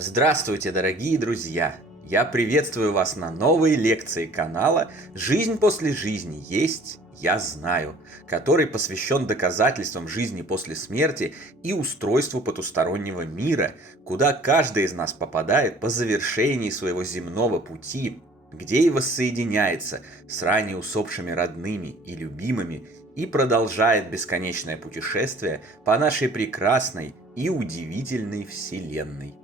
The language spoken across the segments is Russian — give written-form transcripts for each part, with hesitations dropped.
Здравствуйте, дорогие друзья! Я приветствую вас на новой лекции канала «Жизнь после жизни есть, я знаю», который посвящен доказательствам жизни после смерти и устройству потустороннего мира, куда каждый из нас попадает по завершении своего земного пути, где и воссоединяется с ранее усопшими родными и любимыми и продолжает бесконечное путешествие по нашей прекрасной и удивительной Вселенной.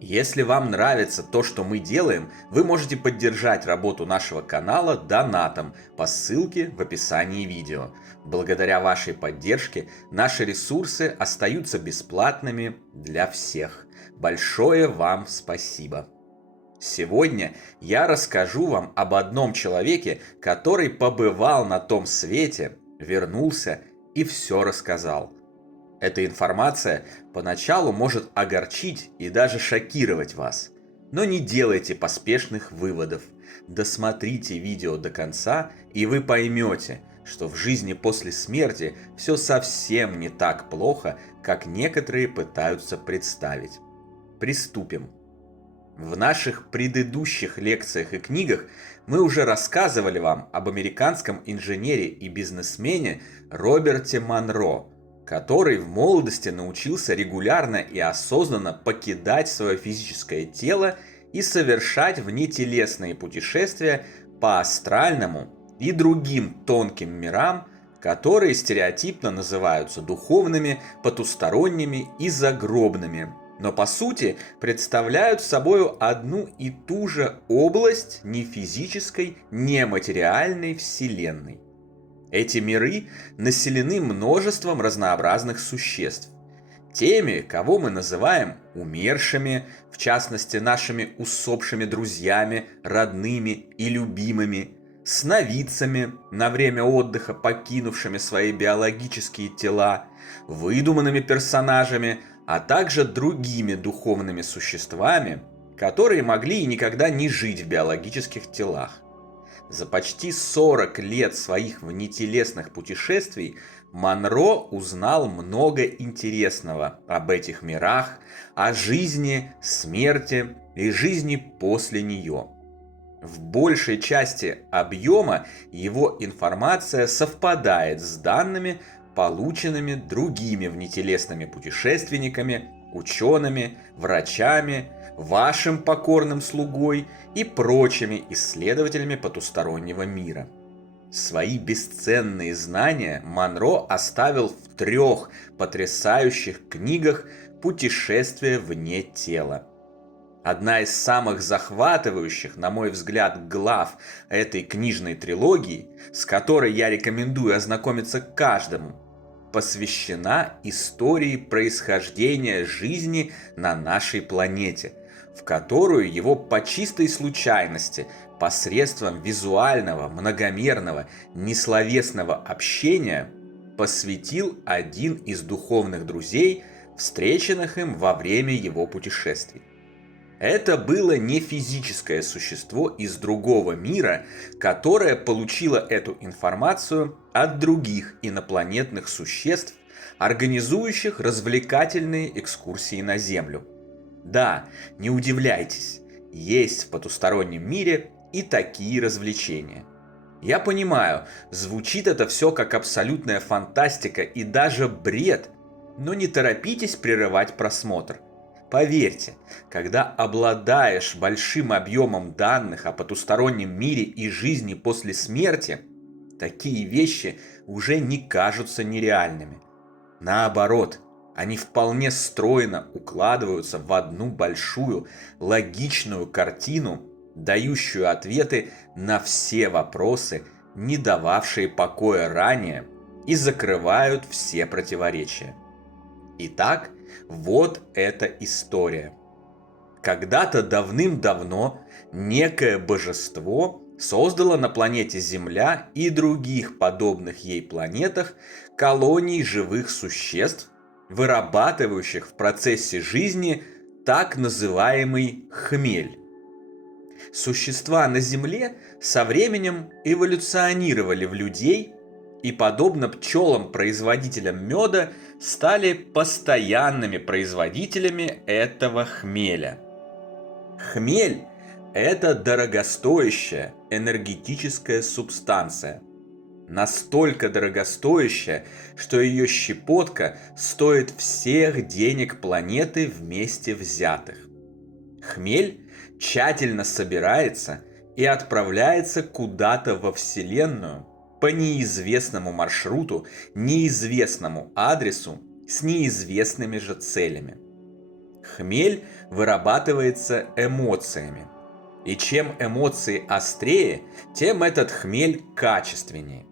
Если вам нравится то, что мы делаем, вы можете поддержать работу нашего канала донатом по ссылке в описании видео. Благодаря вашей поддержке наши ресурсы остаются бесплатными для всех. Большое вам спасибо! Сегодня я расскажу вам об одном человеке, который побывал на том свете, вернулся и все рассказал. Эта информация поначалу может огорчить и даже шокировать вас. Но не делайте поспешных выводов. Досмотрите видео до конца, и вы поймете, что в жизни после смерти все совсем не так плохо, как некоторые пытаются представить. Приступим. В наших предыдущих лекциях и книгах мы уже рассказывали вам об американском инженере и бизнесмене Роберте Монро, который в молодости научился регулярно и осознанно покидать свое физическое тело и совершать внетелесные путешествия по астральному и другим тонким мирам, которые стереотипно называются духовными, потусторонними и загробными, но по сути представляют собой одну и ту же область нефизической, нематериальной вселенной. Эти миры населены множеством разнообразных существ. Теми, кого мы называем умершими, в частности нашими усопшими друзьями, родными и любимыми, сновидцами, на время отдыха покинувшими свои биологические тела, выдуманными персонажами, а также другими духовными существами, которые могли и никогда не жить в биологических телах. За почти 40 лет своих внетелесных путешествий Монро узнал много интересного об этих мирах, о жизни, смерти и жизни после нее. В большей части объема его информация совпадает с данными, полученными другими внетелесными путешественниками, учеными, врачами, вашим покорным слугой и прочими исследователями потустороннего мира. Свои бесценные знания Монро оставил в 3 потрясающих книгах «Путешествие вне тела». Одна из самых захватывающих, на мой взгляд, глав этой книжной трилогии, с которой я рекомендую ознакомиться каждому, посвящена истории происхождения жизни на нашей планете, в которую его по чистой случайности, посредством визуального, многомерного, несловесного общения посвятил один из духовных друзей, встреченных им во время его путешествий. Это было не физическое существо из другого мира, которое получило эту информацию от других инопланетных существ, организующих развлекательные экскурсии на Землю. Да, не удивляйтесь, есть в потустороннем мире и такие развлечения. Я понимаю, звучит это все как абсолютная фантастика и даже бред, но не торопитесь прерывать просмотр. Поверьте, когда обладаешь большим объемом данных о потустороннем мире и жизни после смерти, такие вещи уже не кажутся нереальными. Наоборот, они вполне стройно укладываются в одну большую, логичную картину, дающую ответы на все вопросы, не дававшие покоя ранее, и закрывают все противоречия. Итак, вот эта история. Когда-то давным-давно некое божество создало на планете Земля и других подобных ей планетах колонии живых существ, вырабатывающих в процессе жизни так называемый хмель. Существа на Земле со временем эволюционировали в людей и, подобно пчелам-производителям меда, стали постоянными производителями этого хмеля. Хмель – это дорогостоящая энергетическая субстанция. Настолько дорогостоящая, что ее щепотка стоит всех денег планеты вместе взятых. Хмель тщательно собирается и отправляется куда-то во Вселенную по неизвестному маршруту, неизвестному адресу с неизвестными же целями. Хмель вырабатывается эмоциями. И чем эмоции острее, тем этот хмель качественнее.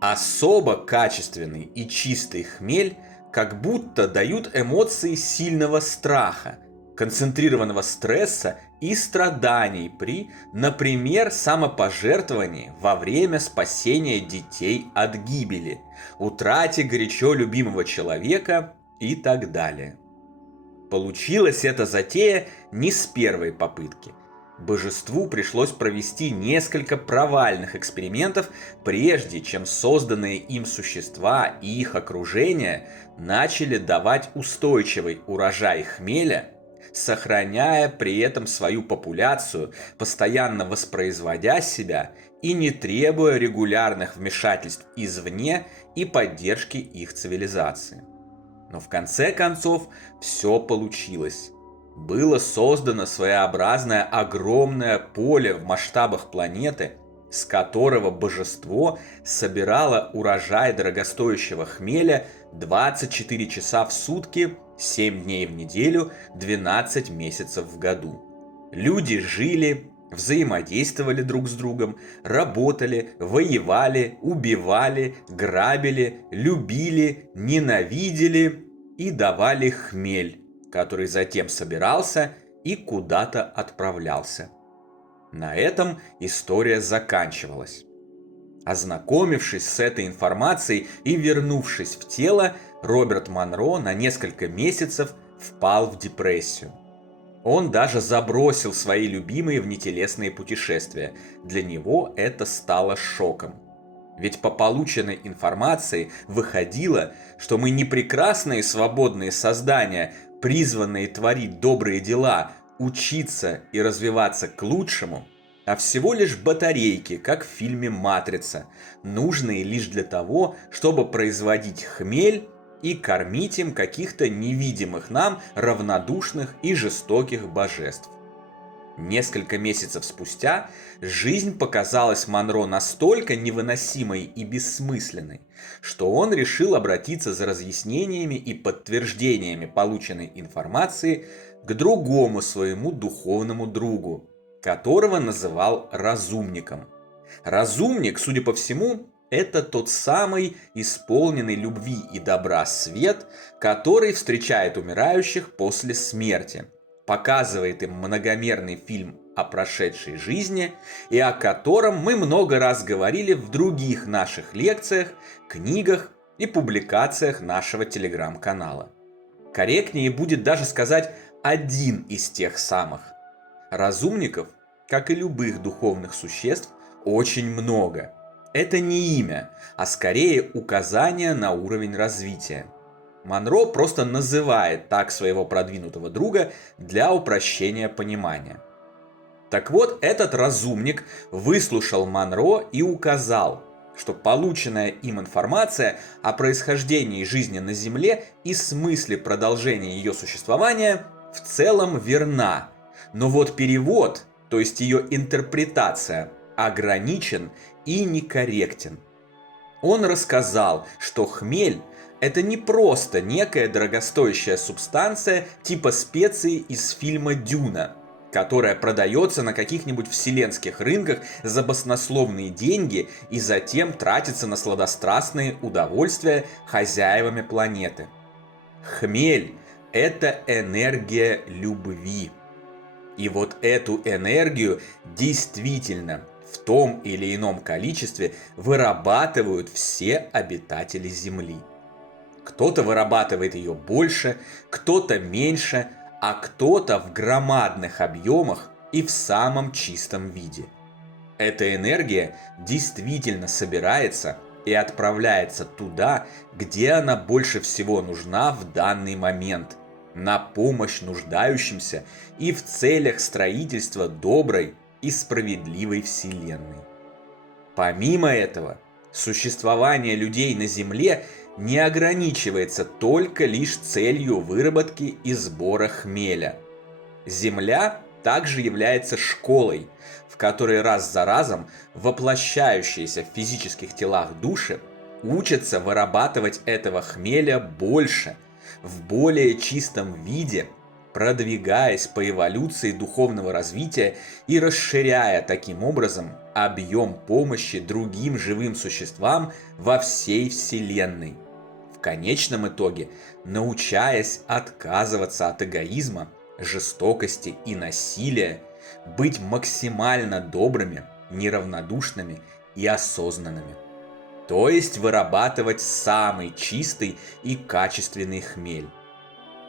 Особо качественный и чистый хмель как будто дают эмоции сильного страха, концентрированного стресса и страданий при, например, самопожертвовании во время спасения детей от гибели, утрате горячо любимого человека и так далее. Получилась эта затея не с первой попытки. Божеству пришлось провести несколько провальных экспериментов, прежде чем созданные им существа и их окружение начали давать устойчивый урожай хмеля, сохраняя при этом свою популяцию, постоянно воспроизводя себя и не требуя регулярных вмешательств извне и поддержки их цивилизации. Но в конце концов все получилось. Было создано своеобразное огромное поле в масштабах планеты, с которого божество собирало урожай дорогостоящего хмеля 24 часа в сутки, 7 дней в неделю, 12 месяцев в году. Люди жили, взаимодействовали друг с другом, работали, воевали, убивали, грабили, любили, ненавидели и давали хмель, который затем собирался и куда-то отправлялся. На этом история заканчивалась. Ознакомившись с этой информацией и вернувшись в тело, Роберт Монро на несколько месяцев впал в депрессию. Он даже забросил свои любимые внетелесные путешествия. Для него это стало шоком. Ведь по полученной информации выходило, что мы не прекрасные свободные создания, призванные творить добрые дела, учиться и развиваться к лучшему, а всего лишь батарейки, как в фильме «Матрица», нужные лишь для того, чтобы производить хмель и кормить им каких-то невидимых нам равнодушных и жестоких божеств. Несколько месяцев спустя жизнь показалась Монро настолько невыносимой и бессмысленной, что он решил обратиться за разъяснениями и подтверждениями полученной информации к другому своему духовному другу, которого называл разумником. Разумник, судя по всему, это тот самый исполненный любви и добра свет, который встречает умирающих после смерти, показывает им многомерный фильм о прошедшей жизни и о котором мы много раз говорили в других наших лекциях, книгах и публикациях нашего телеграм-канала. Корректнее будет даже сказать один из тех самых. Разумников, как и любых духовных существ, очень много. Это не имя, а скорее указание на уровень развития. Монро просто называет так своего продвинутого друга для упрощения понимания. Так вот, этот разумник выслушал Монро и указал, что полученная им информация о происхождении жизни на Земле и смысле продолжения ее существования в целом верна, но вот перевод, то есть ее интерпретация, ограничен и некорректен. Он рассказал, что хмель – это не просто некая дорогостоящая субстанция типа специи из фильма «Дюна», которая продается на каких-нибудь вселенских рынках за баснословные деньги и затем тратится на сладострастные удовольствия хозяевами планеты. Хмель – это энергия любви. И вот эту энергию действительно в том или ином количестве вырабатывают все обитатели Земли. Кто-то вырабатывает ее больше, кто-то меньше, а кто-то в громадных объемах и в самом чистом виде. Эта энергия действительно собирается и отправляется туда, где она больше всего нужна в данный момент, на помощь нуждающимся и в целях строительства доброй и справедливой вселенной. Помимо этого, существование людей на Земле не ограничивается только лишь целью выработки и сбора хмеля. Земля также является школой, в которой раз за разом воплощающиеся в физических телах души учатся вырабатывать этого хмеля больше, в более чистом виде, продвигаясь по эволюции духовного развития и расширяя таким образом объем помощи другим живым существам во всей Вселенной. В конечном итоге, научаясь отказываться от эгоизма, жестокости и насилия, быть максимально добрыми, неравнодушными и осознанными. То есть вырабатывать самый чистый и качественный хмель.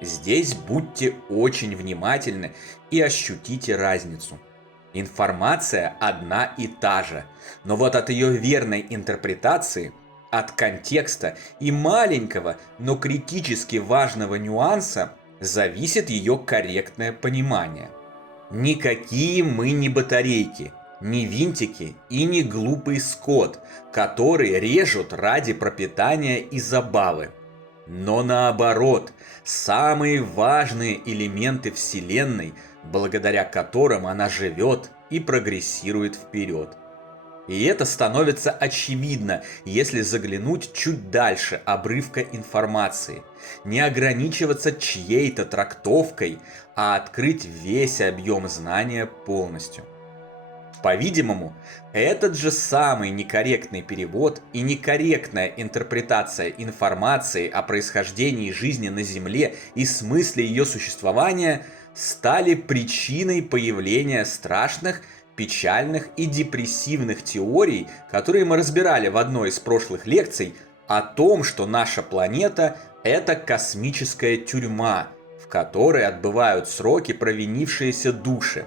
Здесь будьте очень внимательны и ощутите разницу. Информация одна и та же, но вот от ее верной интерпретации, от контекста и маленького, но критически важного нюанса зависит ее корректное понимание. Никакие мы не батарейки, не винтики и не глупый скот, который режут ради пропитания и забавы. Но наоборот, самые важные элементы Вселенной, благодаря которым она живет и прогрессирует вперед. И это становится очевидно, если заглянуть чуть дальше обрывка информации, не ограничиваться чьей-то трактовкой, а открыть весь объем знания полностью. По-видимому, этот же самый некорректный перевод и некорректная интерпретация информации о происхождении жизни на Земле и смысле ее существования стали причиной появления страшных, печальных и депрессивных теорий, которые мы разбирали в одной из прошлых лекций, о том, что наша планета – это космическая тюрьма, в которой отбывают сроки провинившиеся души.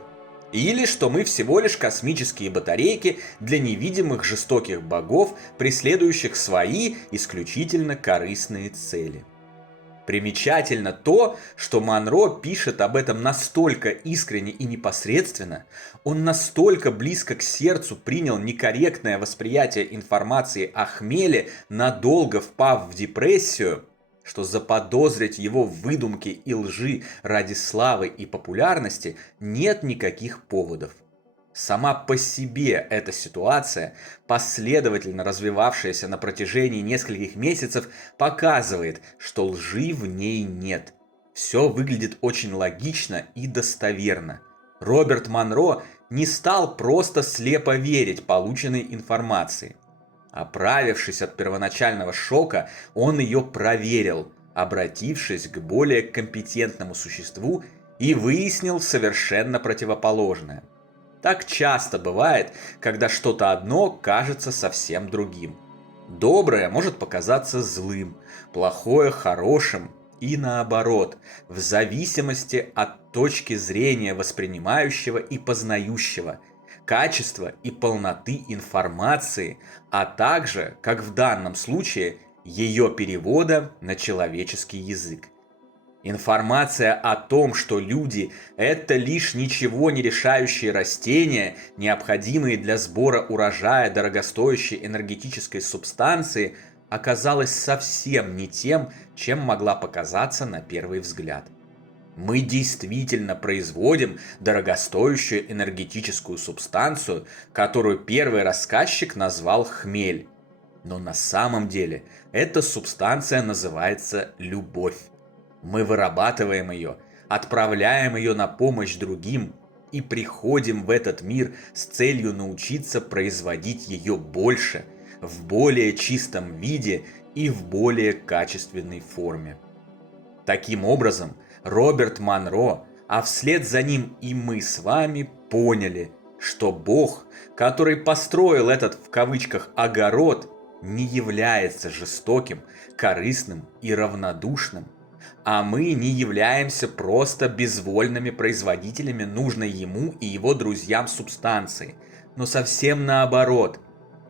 Или что мы всего лишь космические батарейки для невидимых жестоких богов, преследующих свои исключительно корыстные цели. Примечательно то, что Монро пишет об этом настолько искренне и непосредственно, он настолько близко к сердцу принял некорректное восприятие информации о хмеле, надолго впав в депрессию, что заподозрить его в выдумке и лжи ради славы и популярности нет никаких поводов. Сама по себе эта ситуация, последовательно развивавшаяся на протяжении нескольких месяцев, показывает, что лжи в ней нет. Все выглядит очень логично и достоверно. Роберт Монро не стал просто слепо верить полученной информации. Оправившись от первоначального шока, он ее проверил, обратившись к более компетентному существу, и выяснил совершенно противоположное. Так часто бывает, когда что-то одно кажется совсем другим. Доброе может показаться злым, плохое хорошим и наоборот, в зависимости от точки зрения воспринимающего и познающего, качества и полноты информации, а также, как в данном случае, ее перевода на человеческий язык. Информация о том, что люди – это лишь ничего не решающие растения, необходимые для сбора урожая дорогостоящей энергетической субстанции, оказалась совсем не тем, чем могла показаться на первый взгляд. Мы действительно производим дорогостоящую энергетическую субстанцию, которую первый рассказчик назвал хмель. Но на самом деле эта субстанция называется любовь. Мы вырабатываем ее, отправляем ее на помощь другим и приходим в этот мир с целью научиться производить ее больше, в более чистом виде и в более качественной форме. Таким образом, Роберт Монро, а вслед за ним и мы с вами поняли, что Бог, который построил этот в кавычках огород, не является жестоким, корыстным и равнодушным, а мы не являемся просто безвольными производителями нужной ему и его друзьям субстанции, но совсем наоборот.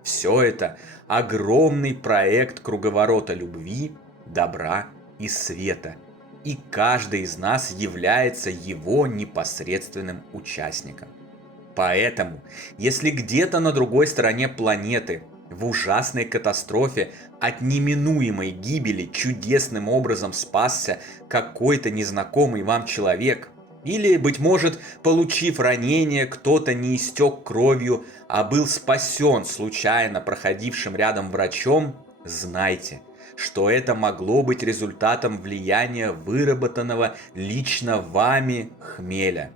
Все это огромный проект круговорота любви, добра и света. и каждый из нас является его непосредственным участником. Поэтому, если где-то на другой стороне планеты, в ужасной катастрофе от неминуемой гибели чудесным образом спасся какой-то незнакомый вам человек, или, быть может, получив ранение, кто-то не истек кровью, а был спасен случайно проходившим рядом врачом, знайте, что это могло быть результатом влияния выработанного лично вами хмеля.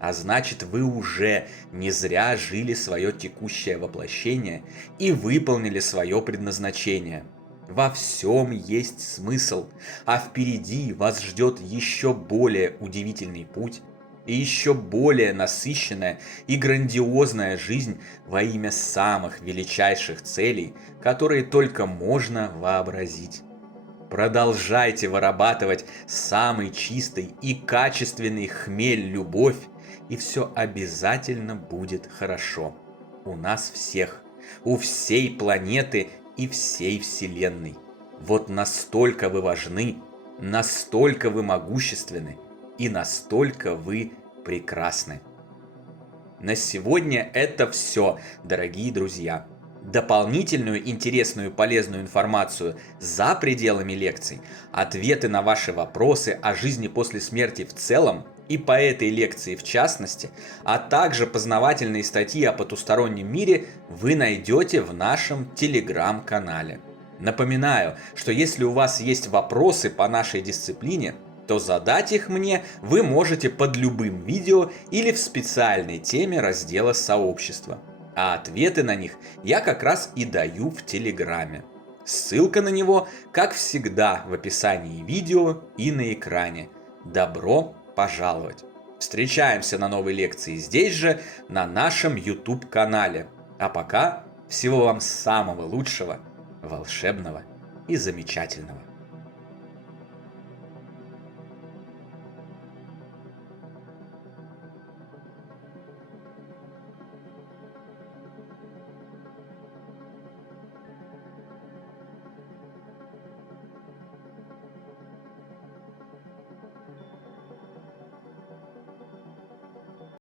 А значит, вы уже не зря жили свое текущее воплощение и выполнили свое предназначение. Во всем есть смысл, а впереди вас ждет еще более удивительный путь и еще более насыщенная и грандиозная жизнь во имя самых величайших целей, которые только можно вообразить. Продолжайте вырабатывать самый чистый и качественный хмель-любовь, и все обязательно будет хорошо. У нас всех, у всей планеты и всей Вселенной. Вот настолько вы важны, настолько вы могущественны и настолько вы прекрасны. На сегодня это все, дорогие друзья. Дополнительную интересную и полезную информацию за пределами лекций, ответы на ваши вопросы о жизни после смерти в целом и по этой лекции в частности, а также познавательные статьи о потустороннем мире вы найдете в нашем телеграм-канале. Напоминаю, что если у вас есть вопросы по нашей дисциплине, то задать их мне вы можете под любым видео или в специальной теме раздела сообщества. А ответы на них я как раз и даю в Телеграме. Ссылка на него, как всегда, в описании видео и на экране. Добро пожаловать! Встречаемся на новой лекции здесь же, на нашем YouTube-канале. А пока всего вам самого лучшего, волшебного и замечательного.